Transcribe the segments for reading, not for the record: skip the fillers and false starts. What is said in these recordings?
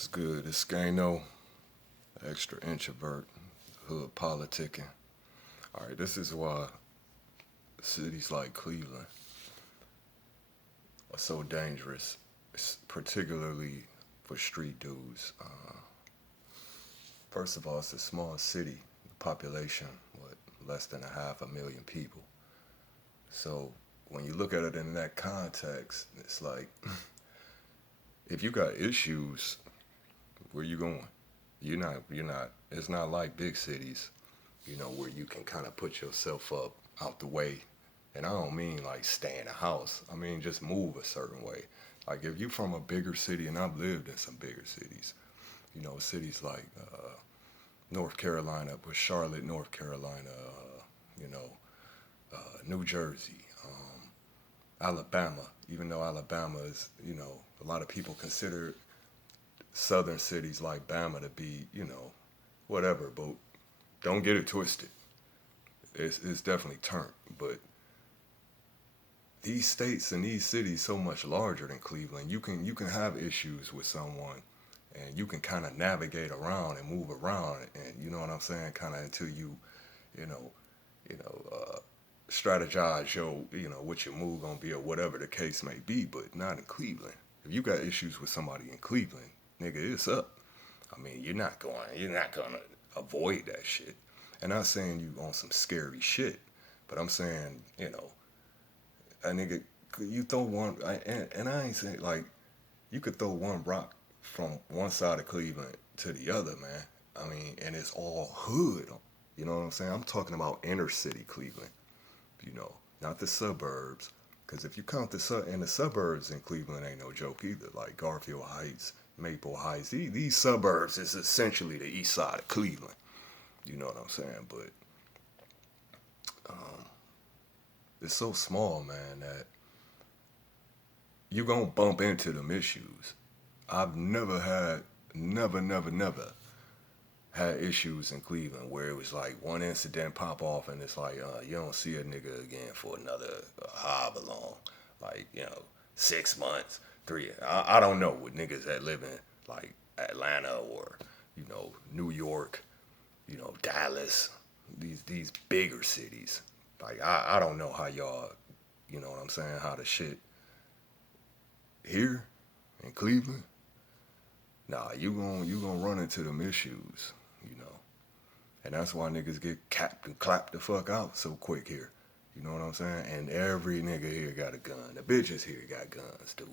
It's good. It's Gano, extra introvert, hood politicking. All right, this is why cities like Cleveland are so dangerous, particularly for street dudes. First of all, it's a small city, population, what, less than a half a million people. So when you look at it in that context, it's like if you got issues, where you going? You're not. It's not like big cities, where you can kind of put yourself up out the way. And I don't mean like stay in a house. I mean just move a certain way. Like if you're from a bigger city, and I've lived in some bigger cities, cities like North Carolina, with Charlotte, North Carolina, you know, New Jersey, Alabama. Even though Alabama is, a lot of people consider southern cities like Bama to be, whatever, but don't get it twisted. It's definitely turned, but these states and these cities so much larger than Cleveland. You can have issues with someone, and you can kind of navigate around and move around, and you know what I'm saying, kind of until you know you know strategize what your move gonna be or whatever the case may be, but not in Cleveland. If you got issues with somebody in Cleveland, nigga, it's up. I mean, you're not gonna avoid that shit. And I'm not saying you on some scary shit, but I'm saying, a nigga, you throw one, and I ain't saying like you could throw one rock from one side of Cleveland to the other, man. I mean, and it's all hood. You know what I'm saying? I'm talking about inner city Cleveland. Not the suburbs. Because if you count the suburbs in Cleveland, ain't no joke either. Like Garfield Heights, Maple Heights, these suburbs is essentially the east side of Cleveland. You know what I'm saying? But um, it's so small, man, that you gonna bump into them issues. I've never had issues in Cleveland where it was like one incident pop off and it's like you don't see a nigga again for another however long, like 6 months, three. I don't know with niggas that live in like Atlanta or New York, Dallas, these bigger cities. Like I don't know how y'all, you know what I'm saying, how the shit here in Cleveland. Nah, you gonna run into them issues, you know. And that's why niggas get capped and clapped the fuck out so quick here. You know what I'm saying? And every nigga here got a gun. The bitches here got guns, dude.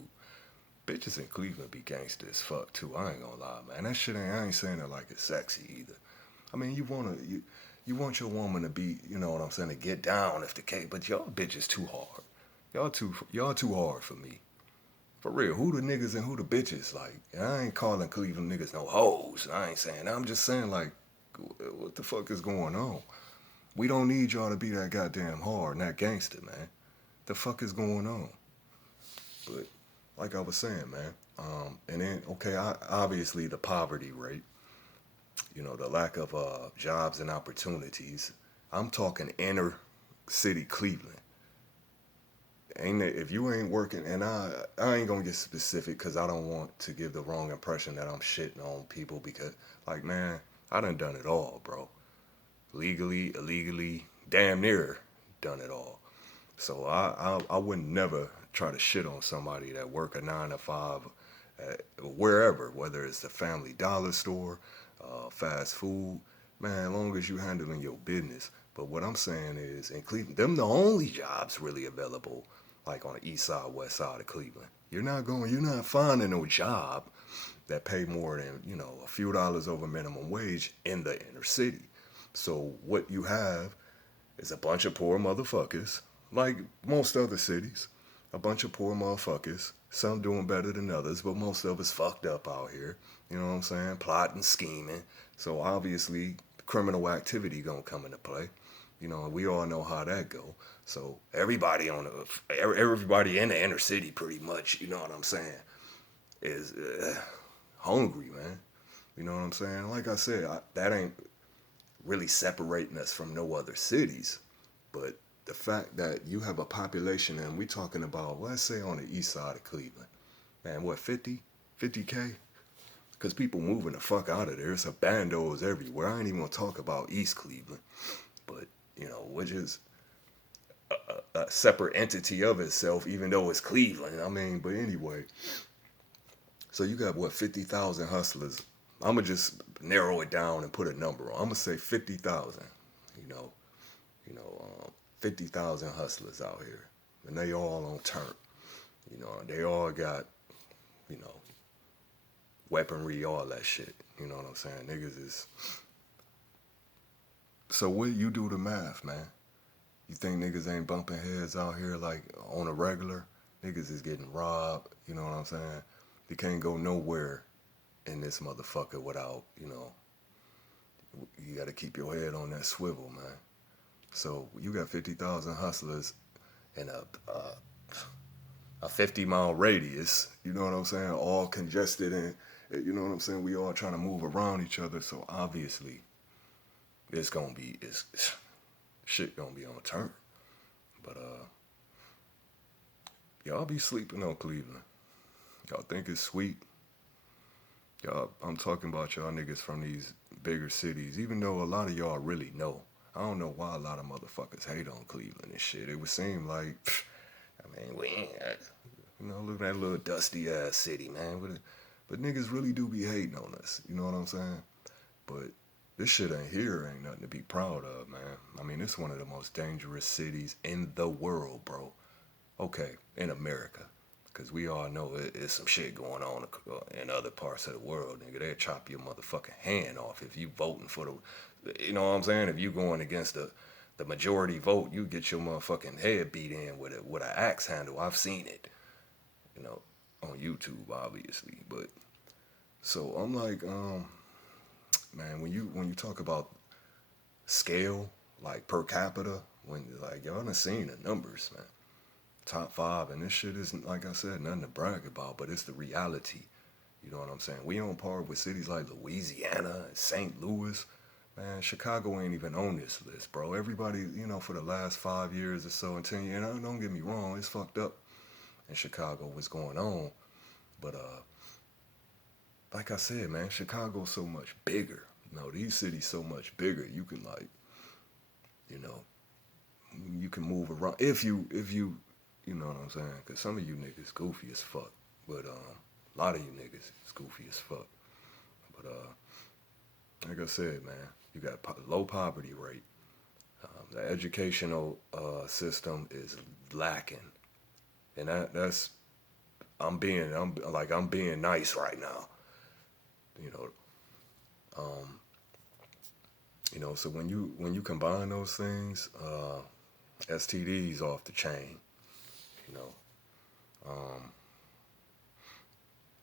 Bitches in Cleveland be gangster as fuck too. I ain't gonna lie, man. That shit ain't. I ain't saying it like it's sexy either. I mean, you want your woman to be, you know what I'm saying, to get down if the case. But y'all bitches too hard. Y'all too hard for me. For real, who the niggas and who the bitches? Like, I ain't calling Cleveland niggas no hoes. I ain't saying that. I'm just saying, like, what the fuck is going on? We don't need y'all to be that goddamn hard and that gangster, man. The fuck is going on? But like I was saying, man. And then okay, obviously the poverty rate, the lack of jobs and opportunities. I'm talking inner city Cleveland. Ain't it, if you ain't working, and I ain't gonna get specific because I don't want to give the wrong impression that I'm shitting on people because like man, I done it all, bro. Legally, illegally, damn near done it all. So I would never try to shit on somebody that work a 9 to 5 at wherever, whether it's the Family Dollar store, fast food, man. As long as you handling your business. But what I'm saying is, in Cleveland, them the only jobs really available, like on the east side, west side of Cleveland. You're not finding no job that pay more than a few dollars over minimum wage in the inner city. So what you have is a bunch of poor motherfuckers, like most other cities. A bunch of poor motherfuckers. Some doing better than others, but most of us fucked up out here. You know what I'm saying? Plotting, scheming. So obviously, criminal activity gonna come into play. We all know how that go. So everybody in the inner city, pretty much. You know what I'm saying? Is hungry, man. You know what I'm saying? Like I said, that ain't really separating us from no other cities. But the fact that you have a population, and we're talking about, let's say on the east side of Cleveland, man, what, 50? 50K? Because people moving the fuck out of there. It's a bandos everywhere. I ain't even gonna talk about East Cleveland. But, which is a separate entity of itself, even though it's Cleveland. I mean, but anyway. So you got what, 50,000 hustlers. I'm gonna just narrow it down and put a number on. I'm gonna say 50,000. You know, 50,000 hustlers out here, and they all on turn. They all got, you know, weaponry, all that shit. You know what I'm saying? Niggas is. So what you do the math, man? You think niggas ain't bumping heads out here like on a regular? Niggas is getting robbed. You know what I'm saying? You can't go nowhere in this motherfucker without, you got to keep your head on that swivel, man. So you got 50,000 hustlers in a 50-mile radius. You know what I'm saying? All congested and you know what I'm saying? We all trying to move around each other. So obviously, it's shit gonna be on turn. But y'all be sleeping on Cleveland. Y'all think it's sweet. Y'all, I'm talking about y'all niggas from these bigger cities. Even though a lot of y'all really know. I don't know why a lot of motherfuckers hate on Cleveland and shit. It would seem like, we ain't, look at that little dusty ass city, man. But niggas really do be hating on us. You know what I'm saying? But this shit ain't nothing to be proud of, man. I mean, it's one of the most dangerous cities in the world, bro. Okay, in America. Because we all know it's some shit going on in other parts of the world, nigga. They'll chop your motherfucking hand off if you voting for you know what I'm saying? If you going against the majority vote, you get your motherfucking head beat in with an axe handle. I've seen it, on YouTube, obviously. But so I'm like, man, when you talk about scale, like per capita, when like y'all done seen the numbers, man. Top 5, and this shit isn't, like I said, nothing to brag about, but it's the reality. You know what I'm saying? We on par with cities like Louisiana and St. Louis. Man, Chicago ain't even on this list, bro. Everybody, for the last 5 years or so and 10 years, and don't get me wrong, it's fucked up in Chicago what's going on. But, like I said, man, Chicago's so much bigger. These cities so much bigger. You can, like, you can move around. If you you know what I'm saying? Because some of you niggas goofy as fuck. But a lot of you niggas is goofy as fuck. But like I said, man, you got low poverty rate. The educational system is lacking. And that's, I'm being nice right now. So when you combine those things, STDs off the chain.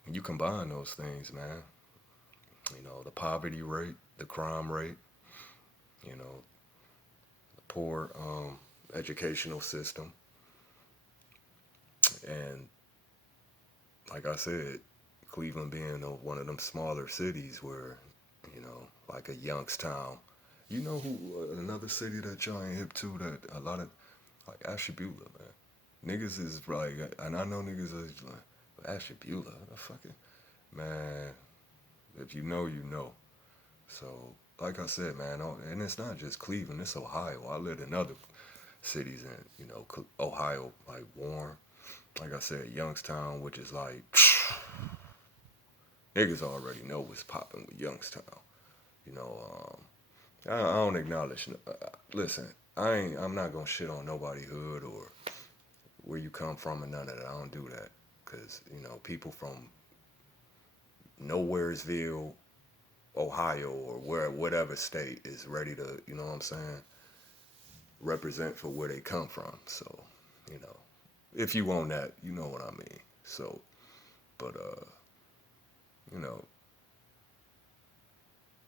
When you combine those things, man, the poverty rate, the crime rate, the poor educational system, and like I said, Cleveland being one of them smaller cities where, like a Youngstown. You know who another city that y'all ain't hip to that a lot of, like Ashtabula, man. Niggas is like, and I know niggas is like, Ashtabula, the fucking, man, if you know, you know. So, like I said, man, and it's not just Cleveland, it's Ohio. I lived in other cities in, Ohio, like Warren. Like I said, Youngstown, which is like, niggas already know what's popping with Youngstown. I don't acknowledge, listen, I'm not gonna shit on nobody hood or where you come from and none of that. I don't do that. Because, people from Nowheresville, Ohio, or whatever state is ready to, you know what I'm saying, represent for where they come from. So, if you own that, you know what I mean. So, but,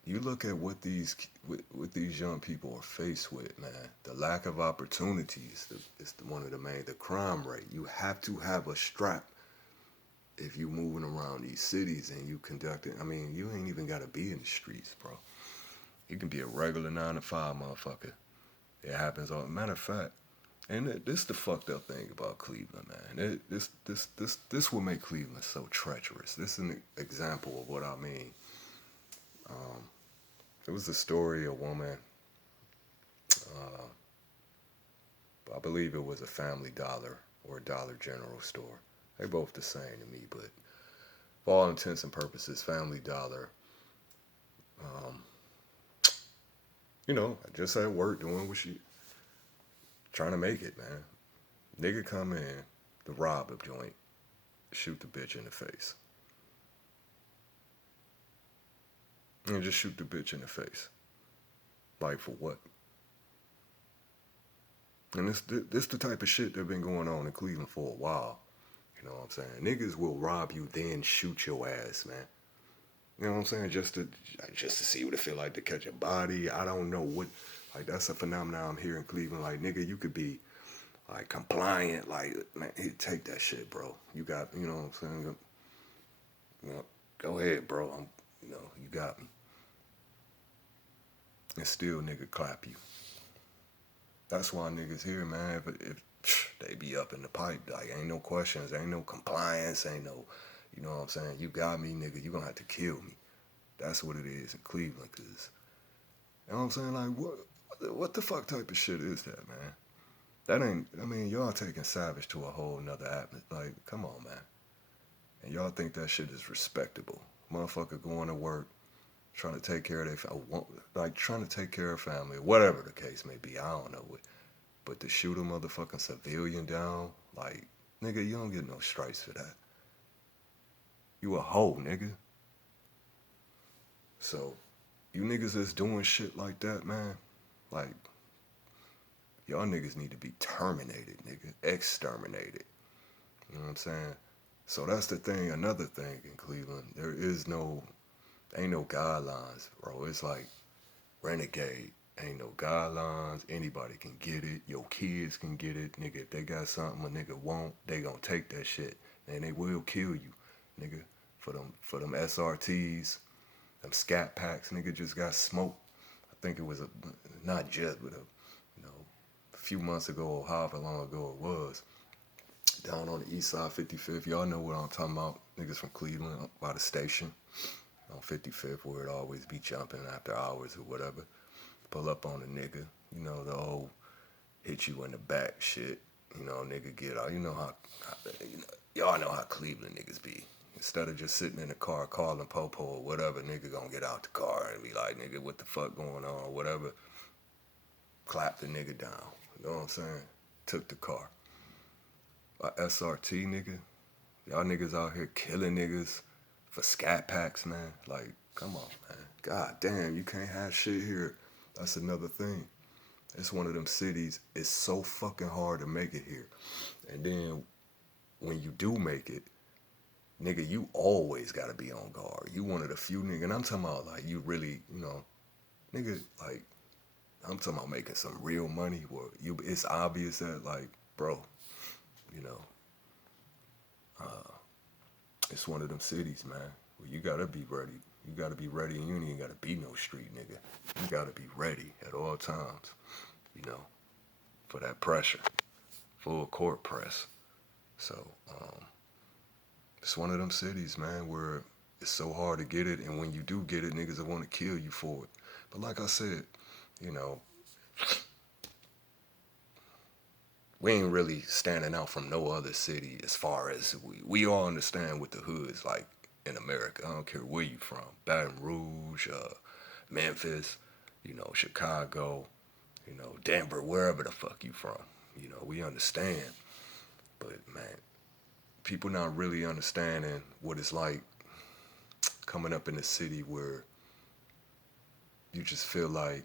you look at what these young people are faced with, man. The lack of opportunities is one of the main. The crime rate. You have to have a strap if you moving around these cities and you conducting. I mean, you ain't even got to be in the streets, bro. You can be a regular 9 to 5 motherfucker. It happens all. Matter of fact, And this the fucked up thing about Cleveland, man. This will make Cleveland so treacherous. This is an example of what I mean. Um, it was a story, a woman, uh, I believe it was a Family Dollar or a Dollar General store. They both the same to me, but for all intents and purposes, Family Dollar. Um, just at work doing what she trying to make it, man. Nigga come in to rob a joint, shoot the bitch in the face, and just shoot the bitch in the face. Like for what? And this the type of shit that been going on in Cleveland for a while. You know what I'm saying? Niggas will rob you, then shoot your ass, man. You know what I'm saying? Just to see what it feel like to catch a body. I don't know what. Like that's a phenomenon I'm here in Cleveland. Like nigga, you could be like compliant. Like man, hey, take that shit, bro. You got. You know what I'm saying? You know, go ahead, bro. You got me. And still, nigga, clap you. That's why niggas here, man. If they be up in the pipe, like ain't no questions, ain't no compliance, ain't no, you know what I'm saying? You got me, nigga. You gonna have to kill me. That's what it is in Cleveland, cause you know what I'm saying? Like what the fuck type of shit is that, man? That ain't. I mean, y'all taking Savage to a whole nother atmosphere. Like, come on, man. And y'all think that shit is respectable? Motherfucker going to work, trying to take care of their like trying to take care of family, whatever the case may be. I don't know what. But to shoot a motherfucking civilian down, like, nigga, you don't get no stripes for that. You a hoe, nigga. So, you niggas that's doing shit like that, man, like, y'all niggas need to be terminated, nigga. Exterminated. You know what I'm saying? So that's the thing, another thing in Cleveland. Ain't no guidelines, bro. It's like renegade. Ain't no guidelines. Anybody can get it. Your kids can get it. Nigga, if they got something a nigga won't, they gonna take that shit. And they will kill you, nigga. For them SRTs, them scat packs, nigga just got smoked. I think it was not just, but a few months ago or however long ago it was. Down on the east side, 55th. Y'all know what I'm talking about. Niggas from Cleveland, up by the station. On 55th, where it always be jumping after hours or whatever. Pull up on a nigga. You know, the old hit you in the back shit. You know, nigga get out. You know y'all know how Cleveland niggas be. Instead of just sitting in the car calling Popo or whatever, nigga gonna get out the car and be like, nigga, what the fuck going on or whatever. Clap the nigga down. You know what I'm saying? Took the car. SRT nigga. Y'all niggas out here killing niggas for scat packs, man. Like, come on, man. God damn, you can't have shit here. That's another thing. It's one of them cities. It's so fucking hard to make it here. And then when you do make it, nigga, you always gotta be on guard. You one of the few nigga, and I'm talking about like you really, nigga, like I'm talking about making some real money where it's obvious that like, bro, you know, uh, it's one of them cities, man, where you gotta be ready. You gotta be ready, and you ain't gotta be no street nigga. You gotta be ready at all times, for that pressure, full court press. So it's one of them cities, man, where it's so hard to get it, and when you do get it, niggas will want to kill you for it. But like I said, you know, we ain't really standing out from no other city as far as we all understand what the hood's like in America. I don't care where you from, Baton Rouge, Memphis, Chicago, Denver, wherever the fuck you from. We understand, but man, people not really understanding what it's like coming up in a city where you just feel like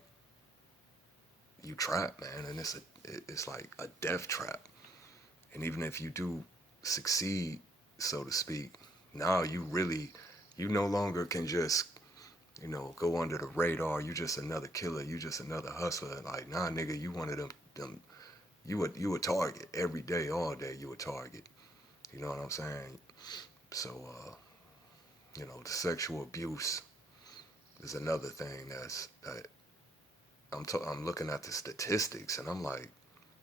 you trapped, man, and it's like a death trap. And even if you do succeed, so to speak, now you no longer can just go under the radar. You just another killer. You just another hustler. Like, nah, nigga, you one of them. You a target every day, all day. You a target. You know what I'm saying? So, the sexual abuse is another thing that I'm looking at the statistics, and I'm like,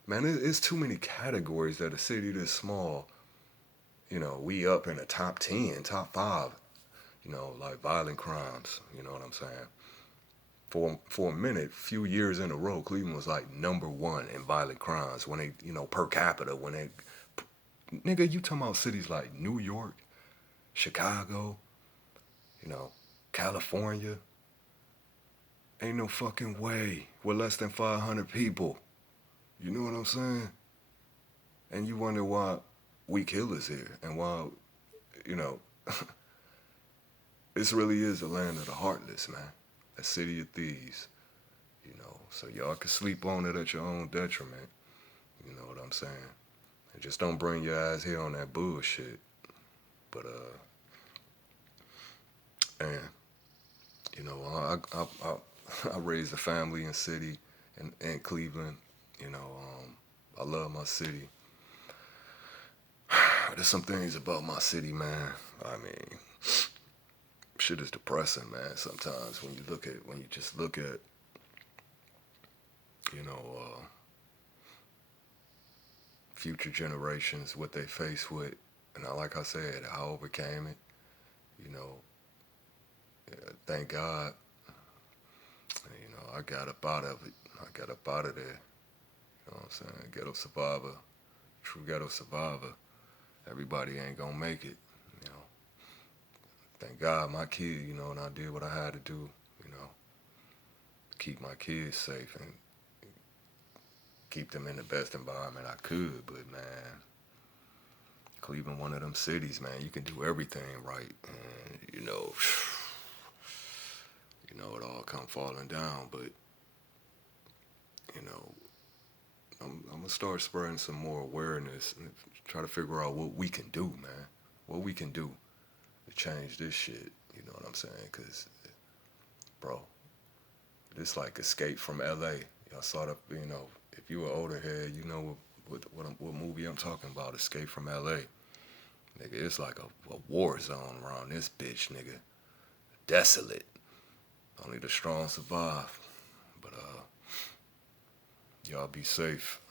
Man, it's too many categories that a city this small, we up in the top 10, top 5, like violent crimes, you know what I'm saying? For a minute, few years in a row, Cleveland was like number 1 in violent crimes when they, per capita, when they, nigga, you talking about cities like New York, Chicago, you know, California. Ain't no fucking way with less than 500 people. You know what I'm saying? And you wonder why Weak Hill is here and why, you know, this really is the land of the heartless, man. A city of thieves, so y'all can sleep on it at your own detriment. You know what I'm saying? And just don't bring your ass here on that bullshit. But, and, I raised a family in city in Cleveland. I love my city. There's some things about my city, man. I mean, shit is depressing, man. Sometimes when you just look at, you know, future generations, what they face with, and like I said, I overcame it. You know, thank God. I got up out of it. I got up out of there. You know what I'm saying? Ghetto survivor, true ghetto survivor. Everybody ain't gonna make it. You know, thank God my kid. And I did what I had to do. Keep my kids safe and keep them in the best environment I could. But man, Cleveland, one of them cities, man. You can do everything right, and it all come falling down. But I'm gonna start spreading some more awareness and try to figure out what we can do, man. What we can do to change this shit. You know what I'm saying? Cause, bro, this like Escape from L.A. Y'all saw that. If you were older head, you know what movie I'm talking about. Escape from L.A. Nigga, it's like a war zone around this bitch, nigga. Desolate. Only the strong survive. But y'all be safe.